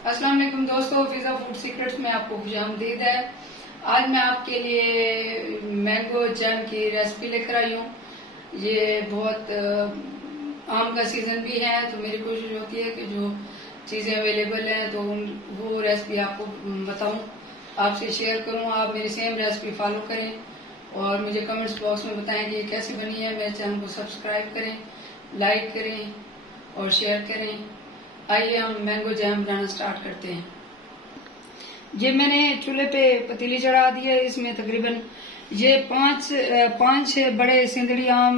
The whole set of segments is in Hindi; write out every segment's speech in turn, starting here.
अस्सलाम वालेकुम दोस्तों, फिजा फूड सीक्रेट्स में आपको खुशामदीद है। आज मैं आपके लिए मैंगो जैम की रेसिपी लेकर आई हूँ। ये बहुत आम का सीजन भी है, तो मेरी कोशिश होती है कि जो चीज़ें अवेलेबल हैं तो वो रेसिपी आपको बताऊं, आपसे शेयर करूं। आप मेरी सेम रेसिपी फॉलो करें और मुझे कमेंट्स बॉक्स में बताएं कि ये कैसी बनी है। मेरे चैनल को सब्सक्राइब करें, लाइक करें और शेयर करें। आइए हम मैंगो जैम बनाना स्टार्ट करते हैं। ये मैंने चूल्हे पे पतीली चढ़ा दी है। इसमें तकरीबन ये पांच बड़े सिंदड़ी आम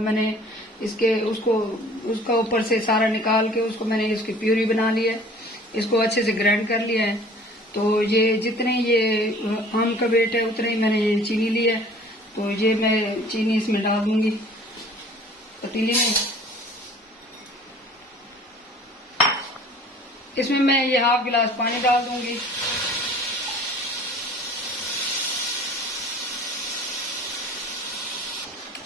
मैंने उसका ऊपर से सारा निकाल के उसको मैंने इसकी प्यूरी बना ली है। इसको अच्छे से ग्राइंड कर लिया है। तो ये जितने ये आम का वेट है उतने ही मैंने ये चीनी ली है। तो ये मैं चीनी इसमें डाल दूंगी पतीली में। इसमें मैं ये हाफ गिलास पानी डाल दूंगी।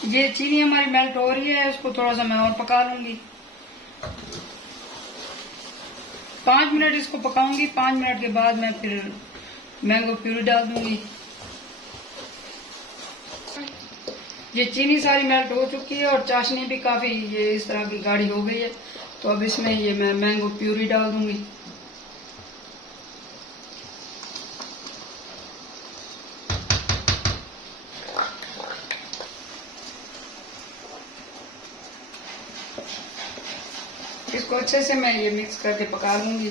ये चीनी हमारी मेल्ट हो रही है, इसको थोड़ा सा मैं और पका लूंगी। 5 मिनट इसको पकाऊंगी। 5 मिनट के बाद मैं फिर मैंगो प्यूरी डाल दूंगी। ये चीनी सारी मेल्ट हो चुकी है और चाशनी भी काफी ये इस तरह की गाढ़ी हो गई है। तो अब इसमें ये मैं मैंगो प्यूरी डाल दूंगी। इसको अच्छे से मैं ये मिक्स करके पका लूंगी।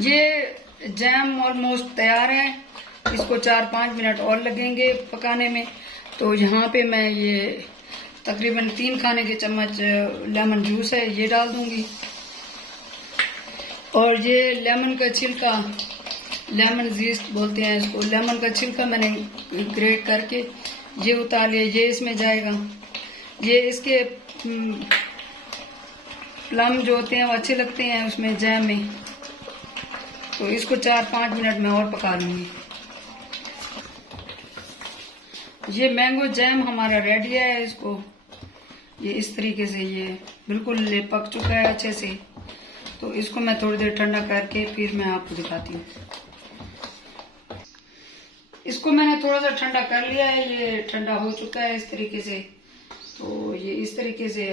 ये जैम ऑलमोस्ट तैयार है। इसको 4-5 मिनट और लगेंगे पकाने में। तो यहाँ पे मैं ये तकरीबन 3 खाने के चम्मच लेमन जूस है, ये डाल दूंगी। और ये लेमन का छिलका, लेमन जीस्ट बोलते हैं इसको, लेमन का छिलका मैंने ग्रेट करके ये उतार लिया, ये इसमें जाएगा। ये इसके प्लम जो होते हैं वो अच्छे लगते हैं उसमें जैम में। तो इसको 4-5 मिनट में और पका लूंगी। ये मैंगो जैम हमारा रेडी है। इसको ये इस तरीके से ये बिल्कुल पक चुका है अच्छे से। तो इसको मैं थोड़ी देर ठंडा करके फिर मैं आपको दिखाती हूँ। इसको मैंने थोड़ा सा ठंडा कर लिया है। ये ठंडा हो चुका है इस तरीके से। तो ये इस तरीके से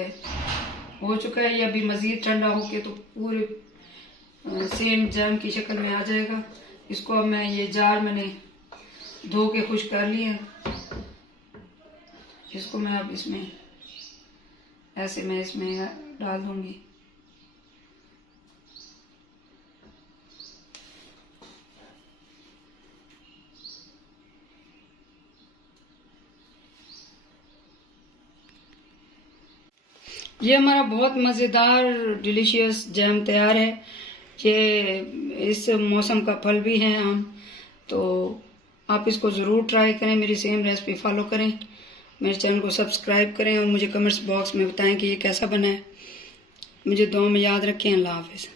हो चुका है। ये अभी मजीद ठंडा होके तो पूरे सेम जैम की शक्ल में आ जाएगा। इसको अब मैं ये जार मैंने धो के खुश कर लिया। इसको मैं अब इसमें ऐसे मैं इसमें डाल दूंगी। ये हमारा बहुत मज़ेदार डिलीशियस जैम तैयार है। ये इस मौसम का फल भी है आम। तो आप इसको ज़रूर ट्राई करें, मेरी सेम रेसिपी फॉलो करें, मेरे चैनल को सब्सक्राइब करें और मुझे कमेंट्स बॉक्स में बताएं कि ये कैसा बना है। मुझे दुआ में याद रखें। अल्लाह हाफिज़।